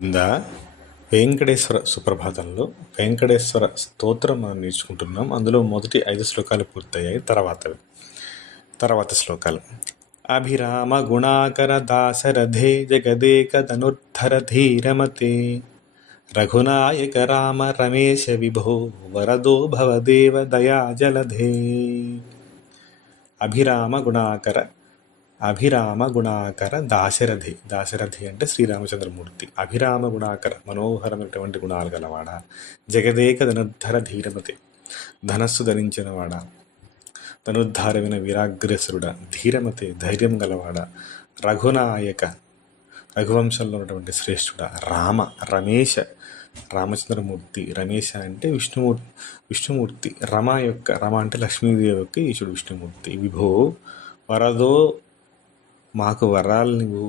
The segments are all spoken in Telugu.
కింద వెంకటేశ్వర సుప్రభాతంలో వెంకటేశ్వర స్తోత్రం మనం నేర్చుకుంటున్నాం. అందులో మొదటి ఐదు శ్లోకాలు పూర్తయ్యాయి. తర్వాతవి. తర్వాత శ్లోకాలు. అభిరామ గుణాకర దాశరథే జగదేక ధనుర్ధర ధీరమతే. రఘునాయక రామ రమేశ విభో వరదో భవదేవ దయా జలధే అభిరామ గుణాకర అభిరామ గుణాకర దాశరథి. దాశరథి అంటే శ్రీరామచంద్రమూర్తి. అభిరామ గుణాకర మనోహరమైనటువంటి గుణాలు గలవాడ? జగదేక ధనుర్ధర ధీరమతి. ధనస్సు ధరించినవాడ? ధనుర్ధారమైన వీరాగ్రసురుడ? ధీరమతి ధైర్యం గలవాడ? రఘునాయక. రఘువంశంలో ఉన్నటువంటి శ్రేష్ఠుడ? రామ. రమేష రామచంద్రమూర్తి. రమేష అంటే విష్ణుమూర్తి విష్ణుమూర్తి. రమ యొక్క రమ అంటే లక్ష్మీదేవి యొక్క ఈశ్వరుడు విష్ణుమూర్తి. విభో వరదో మాకు వరాలు నువ్వు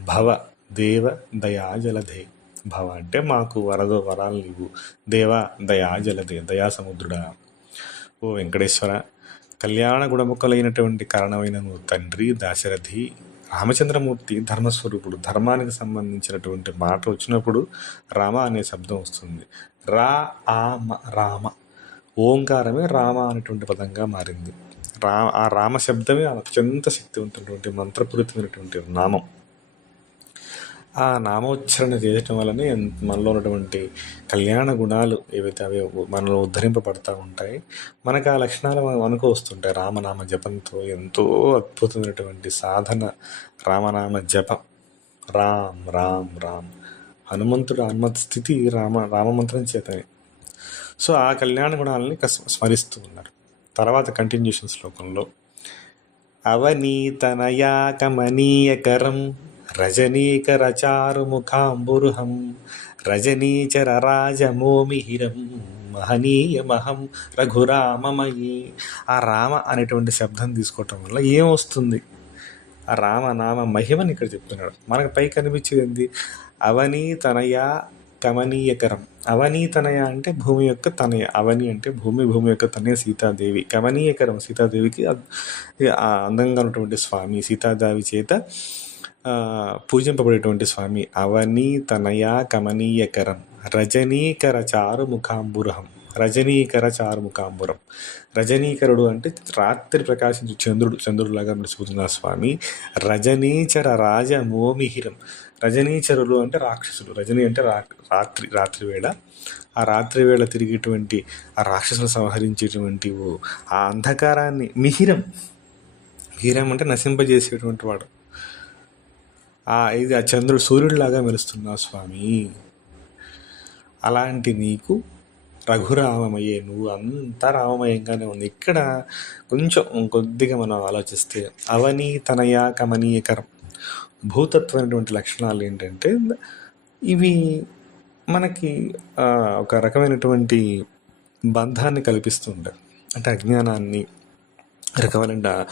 భవ దేవ దయాజలధే. భవ అంటే మాకు వరద వరాలు నువ్వు దేవ దయాజలధే దయా సముద్రుడా ఓ వెంకటేశ్వర కళ్యాణ గుణముఖలైనటువంటి కారణమైన నువ్వు తండ్రి దాశరథి రామచంద్రమూర్తి ధర్మస్వరూపుడు ధర్మానికి సంబంధించినటువంటి మాట వచ్చినప్పుడు రామ అనే శబ్దం వస్తుంది. రా ఆమ రామ. ఓంకారమే రామ అనేటువంటి పదంగా మారింది. రా ఆ రామ శబ్దమే అత్యంత శక్తివంతమైనటువంటి మంత్రపూరితమైనటువంటి నామం. ఆ నామోచ్చరణ చేయటం వల్లనే మనలో ఉన్నటువంటి కళ్యాణ గుణాలు ఏవైతే అవి మనలో ఉద్ధరింపబడతా ఉంటాయి మనకు ఆ లక్షణాలు మన- మనకు వస్తుంటాయి. రామనామ జపంతో ఎంతో అద్భుతమైనటువంటి సాధన రామనామ జపం. రామ్ రామ్ రామ్. హనుమంతుడు హనుమంత స్థితి రామ రామమంత్రం చేతనే. సో ఆ కళ్యాణ గుణాలని స్మరిస్తూ ఉన్నారు. తర్వాత కంటిన్యూషన్ శ్లోకంలో అవనీతనయా కమనీయకరం రజనీచరరాజమోమిహిరం రజనీచర మహనీయమహం రఘురామమయీ. ఆ రామ అనేటువంటి శబ్దం తీసుకోవటం వల్ల ఏం వస్తుంది ఆ రామనామ మహిమని ఇక్కడ చెప్తున్నాడు. మనకు పై కనిపించేది ఏంది? అవనీతనయ కమనీయకరం అవనీతనయ అంటే భూమి యొక్క తనయ. అవని అంటే భూమి భూమి యొక్క తనయ సీతాదేవి. కమనీయకరం సీతాదేవికి అందంగా ఉన్నటువంటి స్వామి సీతాదేవి చేత పూజింపబడేటువంటి స్వామి. అవనీ తనయ కమనీయకరం రజనీకర చారు ముఖాంబురహం రజనీకర చారుముఖాంబురం రజనీకరుడు అంటే రాత్రి ప్రకాశించు చంద్రుడు చంద్రుడిలాగా నడిచిపోతున్న స్వామి. రజనీచర రాజ మోమిహిరం రజనీచరులు అంటే రాక్షసులు. రజనీ అంటే రా రాత్రి రాత్రి వేళ ఆ రాత్రి వేళ తిరిగేటువంటి ఆ రాక్షసులు సంహరించేటువంటి ఓ ఆ అంధకారాన్ని మిహిరం. మిహిరం అంటే నశింపజేసేటువంటి వాడు. ఆ ఇది ఆ చంద్రుడు సూర్యుడిలాగా మెరుస్తున్నా స్వామి. అలాంటి నీకు రఘురామమయ్యే నువ్వు అంతా రామమయంగానే ఉంది. ఇక్కడ కొంచెం కొద్దిగా మనం ఆలోచిస్తే అవనీ తనయా కమనీయకరం భూతత్వమైనటువంటి లక్షణాలు ఏంటంటే ఇవి మనకి ఒక రకమైనటువంటి బంధాన్ని కల్పిస్తుంటాయి అంటే అజ్ఞానాన్ని రకమైన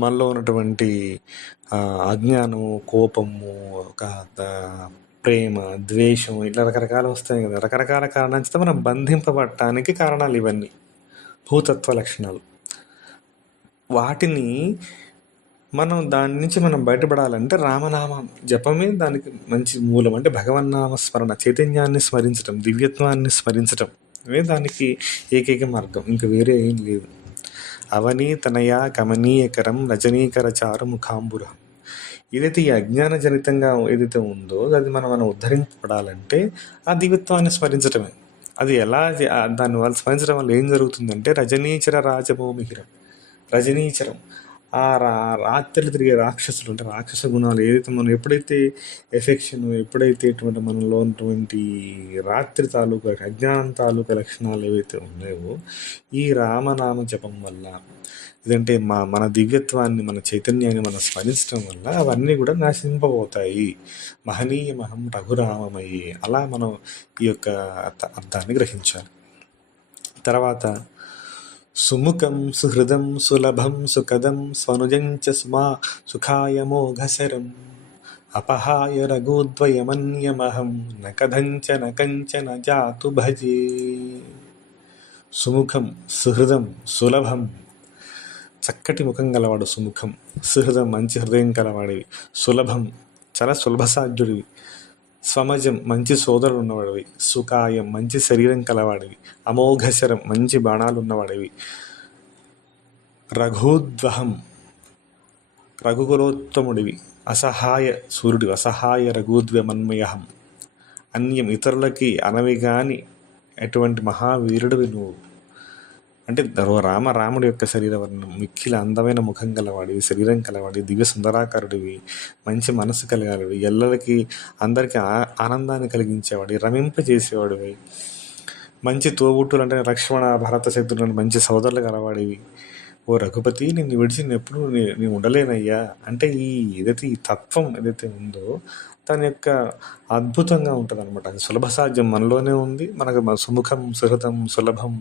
మనలో ఉన్నటువంటి అజ్ఞానము కోపము ఒక ప్రేమ ద్వేషం ఇట్లా రకరకాలు వస్తాయి కదా. రకరకాల కారణాల చేత మనం బంధింపబడటానికి కారణాలు ఇవన్నీ. భూతత్వ లక్షణాలు. వాటిని మనం దాని నుంచి మనం బయటపడాలంటే రామనామ. జపమే దానికి మంచి మూలం. అంటే భగవన్నామ స్మరణ చైతన్యాన్ని స్మరించటం దివ్యత్వాన్ని స్మరించటం. దానికి ఏకైక మార్గం. ఇంకా వేరే ఏం లేదు. అవనీ తనయా కమనీయకరం రజనీకర చారు ముఖాంబురం ఏదైతే ఈ అజ్ఞాన జనితంగా ఏదైతే ఉందో అది మనం మనం ఉద్ధరింపబడాలంటే ఆ దివ్యత్వాన్ని స్మరించటమే. అది ఎలా దాన్ని వాళ్ళు స్మరించడం వల్ల ఏం జరుగుతుందంటే రజనీచర రాజభూమిహిరం. రజనీచరం. ఆ రా రాత్రులు తిరిగే రాక్షసులు అంటే రాక్షస గుణాలు ఏదైతే మనం ఎప్పుడైతే ఎఫెక్షన్ ఎప్పుడైతే ఇటువంటి మనలో ఉన్నటువంటి రాత్రి తాలూకా అజ్ఞానం తాలూకా లక్షణాలు ఏవైతే ఉన్నాయో ఈ రామనామ జపం వల్ల ఇదంటే మా మన దివ్యత్వాన్ని మన చైతన్యాన్ని మనం స్మరించడం వల్ల అవన్నీ కూడా నాశింపబోతాయి. మహనీయమహం రఘురామమయ్యి అలా మనం ఈ యొక్క అర్థ- అర్థాన్ని గ్రహించాలి. తర్వాత సుముఖం సుహృదం సులభం సుఖదం స్వనుజం చ సుమా సుఖాయ మోఘశరం అపహాయ రఘుద్వయమన్యమహం న కథంచన కంచన జాతు భజే. సుముఖం సుహృదం సులభం. చక్కటి ముఖం గలవాడు సుముఖం సుహృదం మంచి హృదయం గలవాడివి సులభం చాలా సులభసాధ్యుడివి స్వమజం మంచి సోదరులు ఉన్నవాడివి సుకాయం మంచి శరీరం కలవాడివి. అమోఘశరం మంచి బాణాలు ఉన్నవాడివి రఘోద్వహం రఘుకులోత్తముడివి అసహాయ సూర్యుడివి. అసహాయ రఘుద్వమన్మయహం. అన్యం ఇతరులకి అనవి కాని ఎటువంటి మహావీరుడివి నువ్వు. అంటే రామ రాముడి యొక్క శరీర వర్ణం మిక్కిల అందమైన ముఖం కలవాడివి శరీరం కలవాడి దివ్య సుందరాకారుడివి మంచి మనసు కలగాలి ఎల్లరికి అందరికీ ఆ- ఆనందాన్ని కలిగించేవాడి రమింపజేసేవాడివి మంచి తోబుట్టులు అంటే లక్ష్మణ భరత శత్రులను మంచి సోదరులు కలవాడివి ఓ రఘుపతి నిన్ను విడిచి ఎప్పుడు నే- నేను ఉండలేనయ్యా. అంటే ఈ ఏదైతే ఈ తత్వం ఏదైతే ఉందో దాని యొక్క అద్భుతంగా ఉంటుంది అనమాట అది సులభ సాధ్యం మనలోనే ఉంది. మనకు సుముఖం సుహృతం సులభం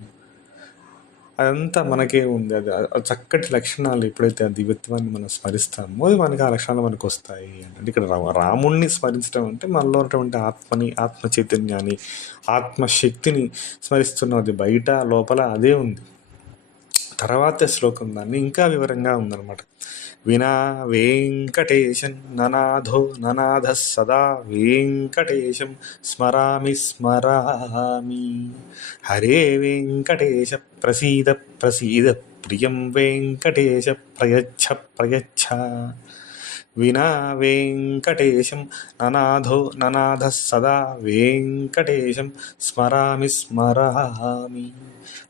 అదంతా మనకే ఉంది. అది చక్కటి లక్షణాలు ఎప్పుడైతే ఆ దివ్యత్వాన్ని మనం స్మరిస్తామో అది మనకి ఆ లక్షణాలు మనకు వస్తాయి అంటే ఇక్కడ రాముణ్ణి స్మరించడం అంటే మనలో ఉన్నటువంటి ఆత్మని ఆత్మ చైతన్యాన్ని ఆత్మశక్తిని స్మరిస్తున్నది. బయట లోపల అదే ఉంది. తర్వాత శ్లోకం దాన్ని ఇంకా వివరంగా ఉందన్నమాట. వినా వెంకటేశం ననాథో ననాథ సదా వెంకటేశం స్మరామి స్మరామి. హరే వెంకటేశ ప్రసీద ప్రసీద ప్రియం వెంకటేశ ప్రయచ్ఛ ప్రయచ్ఛ వినా వెంకటేశం ననాథో ననాథ సదా వెంకటేశం స్మరామి స్మరామి.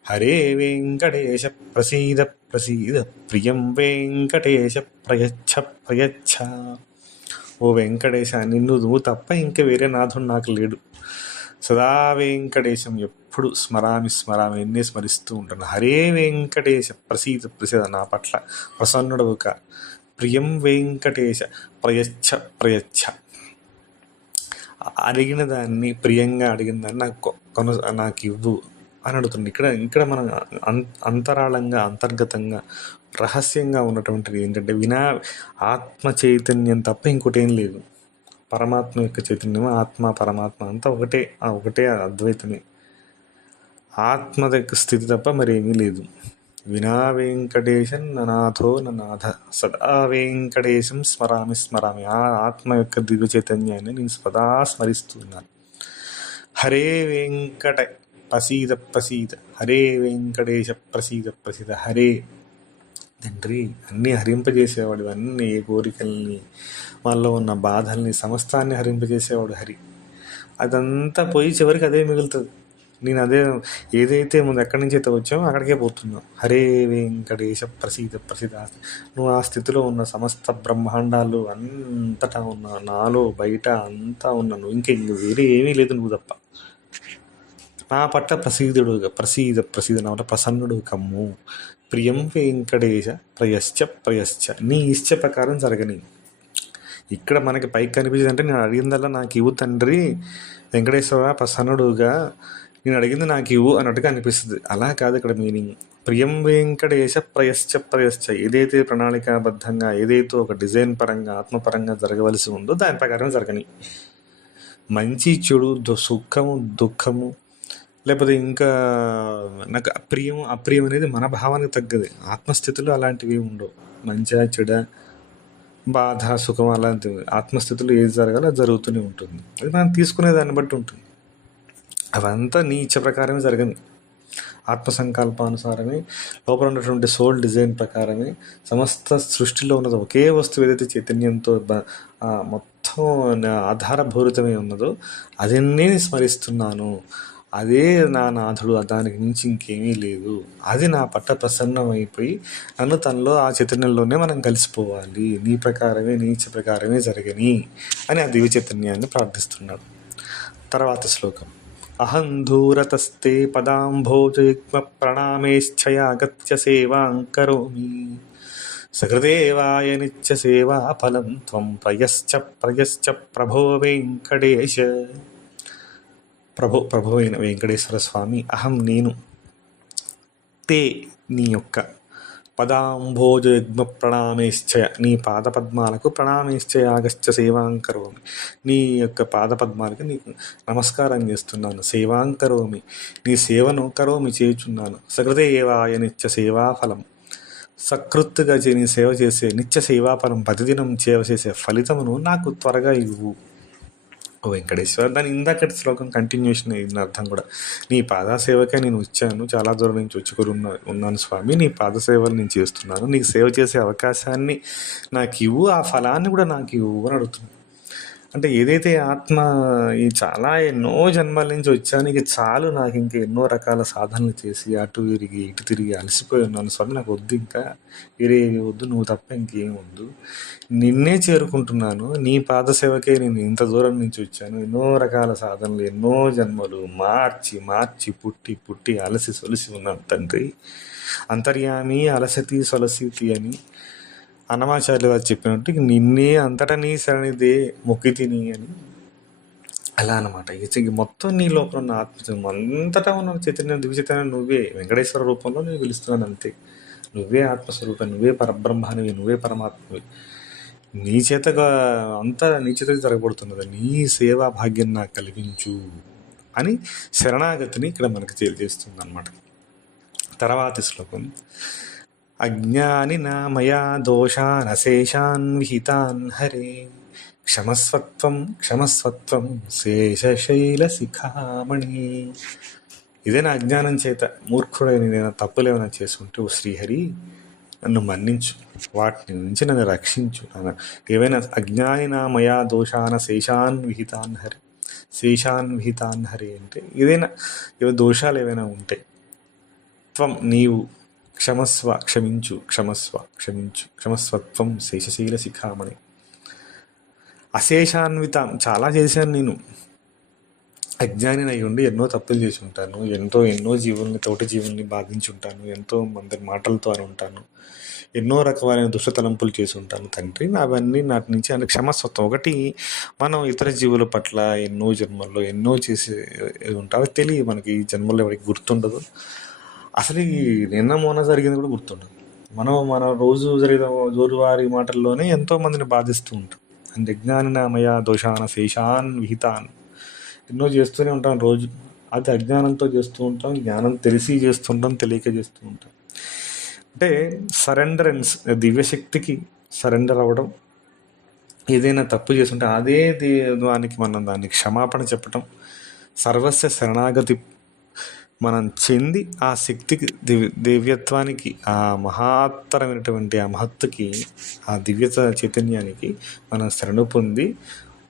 హరే వెంకటేశ ప్రసీద ప్రసీద ప్రియం వెంకటేశ ప్రయచ్ఛ ప్రయచ్ఛ ఓ వెంకటేశ నిన్ను నువ్వు తప్ప ఇంక వేరే నాథుడు నాకు లేడు. సదా వెంకటేశం ఎప్పుడు స్మరామి స్మరామి ఎన్నే స్మరిస్తూ ఉంటాను హరే వెంకటేశ ప్రసీద ప్రసీద నా పట్ల ప్రసన్నుడవుక. ప్రియం వెంకటేశ ప్రయచ్ఛ ప్రయచ్ఛ అడిగిన దాన్ని ప్రియంగా అడిగిన దాన్ని నాకు కొన నాకు ఇవ్వు అని అడుగుతుంది ఇక్కడ ఇక్కడ మనం అంతరాళంగా అంతర్గతంగా రహస్యంగా ఉన్నటువంటిది ఏంటంటే వినా ఆత్మ చైతన్యం తప్ప ఇంకోటి ఏం లేదు పరమాత్మ యొక్క చైతన్యం ఆత్మ పరమాత్మ అంతా ఒకటే ఆ ఒకటే అద్వైతమే ఆత్మ యొక్క స్థితి తప్ప మరేమీ లేదు వినా వెంకటేశం ననాథో ననాథ. సదా వెంకటేశం స్మరామి స్మరామి. ఆ ఆత్మ యొక్క దివ్య చైతన్యాన్ని నేను సదా స్మరిస్తున్నాను. హరే వెంకట ప్రసీద ప్రసీద. హరే వెంకటేశ ప్రసీద ప్రసీద. హరే. తండ్రి అన్నీ హరింపజేసేవాడు అన్ని కోరికల్ని వాళ్ళలో ఉన్న బాధల్ని సమస్తాన్ని హరింపజేసేవాడు హరి. అదంతా పోయి చివరికి అదే మిగులుతుంది. నేను అదే ఏదైతే ముందు ఎక్కడి నుంచి అయితే వచ్చామో అక్కడికే పోతున్నావు హరే వెంకటేశ ప్రసీద ప్రసిద్ధ నువ్వు ఆ స్థితిలో ఉన్న సమస్త బ్రహ్మాండాలు అంతటా ఉన్న నాలో బయట అంతా ఉన్నాను ఇంకా ఇంక వేరే ఏమీ లేదు నువ్వు తప్ప. నా పట్ల ప్రసీదుడు ప్రసీద ప్రసీద నా పట్ల ప్రసన్నుడు కమ్ము ప్రియం వెంకటేశ ప్రయశ్చ ప్రయశ్చ. నీ ఇష్ట ప్రకారం జరగని. ఇక్కడ మనకి పైకి కనిపించింది అంటే నేను అడిగిందల్లా నాకు ఇవ్వు తండ్రి. వెంకటేశ్వర ప్రసన్నుడుగా నేను అడిగింది నాకు ఇవ్వు అన్నట్టుగా అనిపిస్తుంది. అలా కాదు ఇక్కడ మీనింగ్. ప్రియం వెంకటేశ ప్రయశ్చ ప్రయశ్చ ఏదైతే ప్రణాళికాబద్ధంగా ఏదైతే ఒక డిజైన్ పరంగా ఆత్మపరంగా జరగవలసి ఉందో దాని ప్రకారం జరగని. మంచి చెడు దు- సుఖము దుఃఖము లేకపోతే ఇంకా నాకు అప్రియం అప్రియం అనేది మన భావానికి తగ్గది. ఆత్మస్థితిలో అలాంటివి ఉండవు. మంచిగా చెడ బాధ సుఖం అలాంటివి. ఆత్మస్థితిలో ఏది జరగాలో అది జరుగుతూనే ఉంటుంది. అది మనం తీసుకునే దాన్ని బట్టి ఉంటుంది. అవంతా నీ ఇచ్చ ప్రకారమే జరగని ఆత్మ సంకల్పానుసారమే లోపల ఉన్నటువంటి సోల్ డిజైన్ ప్రకారమే సమస్త సృష్టిలో ఉన్నది ఒకే వస్తువు ఏదైతే చైతన్యంతో మొత్తం ఆధారభూరితమై ఉన్నదో అదన్నే స్మరిస్తున్నాను. అదే నా నాథుడు దానికి మించి ఇంకేమీ లేదు. అది నా పట్ల ప్రసన్నమైపోయి నన్ను తనలో ఆ చైతన్యంలోనే మనం కలిసిపోవాలి. నీ ప్రకారమే నీ ప్రకారమే జరగని అని ఆ దివ్య చైతన్యాన్ని ప్రార్థిస్తున్నాడు. తర్వాత శ్లోకం. అహం దూరతస్తే పదాంభోజయుగ్మ ప్రణామేశ్చయాగత్య సేవాం కరోమి సహృదేవాయ నిత్య సేవా ఫలం త్వం ప్రయశ్చ ప్రయశ్చ ప్రభో వెంకటేశ ప్రభో ప్రభు అయిన వెంకటేశ్వర స్వామి అహం నేను తే నీ యొక్క పదాంభోజయుగ్మ ప్రణామేశ్చయ నీ పాదపద్మాలకు ప్రణామేశ్చయాగశ్చ సేవాంకరోమి నీ యొక్క పాదపద్మాలకు నీకు నమస్కారం చేస్తున్నాను సేవాంకరోమి నీ సేవను కరోమి చేయుచున్నాను. సకృదేవాయ నిత్య సేవాఫలం. సకృత్తుగా చే నీ సేవ చేసే నిత్య సేవాఫలం ప్రతిదినం సేవ చేసే ఫలితమును నాకు త్వరగా ఇవ్వు. ఓ వెంకటేశ్వర దాని ఇందాకటి శ్లోకం కంటిన్యూషన్ దీని అర్థం కూడా. నీ పాదసేవకే నేను వచ్చాను చాలా దూరం నుంచి వచ్చుకొని ఉన్నా ఉన్నాను స్వామి నీ పాదసేవలు నేను చేస్తున్నాను నీకు సేవ చేసే అవకాశాన్ని నాకు ఇవ్వు ఆ ఫలాన్ని కూడా నాకు ఇవ్వు అని అడుగుతున్నాను అంటే ఏదైతే ఆత్మ ఈ చాలా ఎన్నో జన్మల నుంచి వచ్చాను చాలు నాకు ఇంకా ఎన్నో రకాల సాధనలు చేసి అటు తిరిగి ఇటు తిరిగి అలసిపోయి ఉన్నాను. స్వామి నాకు వద్దు ఇంకా. వేరే వద్దు. నువ్వు తప్ప ఇంకేం వద్దు. నిన్నే చేరుకుంటున్నాను. నీ పాద సేవకే నేను ఇంత దూరం నుంచి వచ్చాను. ఎన్నో రకాల సాధనలు ఎన్నో జన్మలు. మార్చి మార్చి పుట్టి పుట్టి అలసి సొలిసి ఉన్నాను తండ్రి. అంతర్యామి అలసతి సొలసితి అని అన్నమాచార్యులు వారు చెప్పినట్టు నిన్నే అంతటా నీ సరణిదే మొక్కి తిని అని. అలా అనమాట ఇక మొత్తం నీ లోపల ఉన్న ఆత్మ అంతటా ఉన్న చైతన్యం దివ్యచైతన్య నువ్వే. వెంకటేశ్వర రూపంలో నేను పిలుస్తున్నాను అంతే. నువ్వే ఆత్మస్వరూపం నువ్వే పరబ్రహ్మానివి నువ్వే పరమాత్మవి. నీ చేతగా అంతా నీ చేత జరగబడుతున్నది. నీ సేవా భాగ్యం నాకు కలిగించు అని శరణాగతిని ఇక్కడ మనకు తెలియజేస్తుంది అనమాట తర్వాతి శ్లోకం. అజ్ఞానినా మయా దోషానశేషాన్ విహితాన్ హరే. క్షమస్వత్వం క్షమస్వత్వం శేషశైల శిఖామణి ఇదే నా అజ్ఞానం చేత మూర్ఖుడైన నేను తప్పులు ఏమైనా చేసుకుంటే ఓ శ్రీహరి నన్ను మన్నించు. వాటిని నుంచి నన్ను రక్షించు నన్ను. ఏవైనా అజ్ఞానినా మయా దోషాన శేషాన్ విహితాన్ హరి. శేషాన్ విహితాన్ హరి అంటే ఏదైనా ఏవో దోషాలు ఏవైనా ఉంటే. త్వం నీవు క్షమస్వ క్షమించు క్షమస్వ క్షమించు క్షమస్వత్వం శేషశీల శిఖామణి. అశేషాన్వితం చాలా చేశాను నేను. అజ్ఞానిని అయి ఉండి ఎన్నో తప్పులు చేసి ఉంటాను ఎంతో ఎన్నో జీవుల్ని తోటి జీవుల్ని బాధించి ఉంటాను ఎంతో మంది మాటలతో అని ఉంటాను ఎన్నో రకమైన దుష్టతలంపులు చేసి ఉంటాను తండ్రి. అవన్నీ నాటి నుంచి అని క్షమస్వత్వం. ఒకటి మనం ఇతర జీవుల పట్ల ఎన్నో జన్మల్లో ఎన్నో చేసి ఉంటాం తెలియదు తెలియ మనకి. ఈ జన్మల్లో ఎవరికి గుర్తుండదు. అసలు ఈ నిన్న మొన్న జరిగింది కూడా గుర్తుండదు. మనం మన రోజు జరిగిన రోజువారి మాటల్లోనే ఎంతో మందిని బాధిస్తూ ఉంటాం. అంటే జ్ఞానమయ దోషాన శేషాన్ విహితాన్. ఎన్నో చేస్తూనే ఉంటాం రోజు. అది అజ్ఞానంతో చేస్తూ ఉంటాం జ్ఞానం తెలిసి చేస్తుంటాం తెలియక చేస్తూ ఉంటాం. అంటే సరెండరెన్స్ దివ్యశక్తికి సరెండర్ అవ్వడం ఏదైనా తప్పు చేస్తుంటే అదే దానికి మనం దాన్ని క్షమాపణ చెప్పటం సర్వస్య శరణాగతి మనం చెంది ఆ శక్తికి దివ్య దివ్యత్వానికి ఆ మహాత్తరమైనటువంటి ఆ మహత్తుకి ఆ దివ్యత చైతన్యానికి మనం శరణు పొంది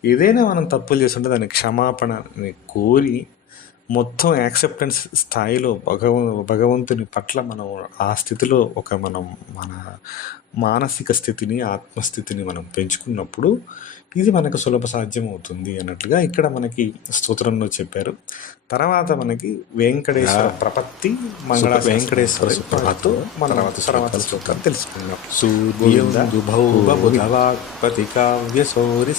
ఏదైనా మనం తప్పులు చేస్తుంటే దాని క్షమాపణని కోరి మొత్తం యాక్సెప్టెన్స్ స్థాయిలో భగవ భగవంతుని పట్ల మనం ఆ స్థితిలో ఒక మనం మన మానసిక స్థితిని ఆత్మస్థితిని మనం పెంచుకున్నప్పుడు ఇది మనకు సులభ సాధ్యం అవుతుంది అన్నట్లుగా ఇక్కడ మనకి స్తోత్రంలో చెప్పారు. తర్వాత మనకి వెంకటేశ్వర ప్రపత్తి మంగళ వెంకటేశ్వర సుప్రభాతం. మన తర్వాత దుభౌ బుధవాక్పతి కావ్య సౌరి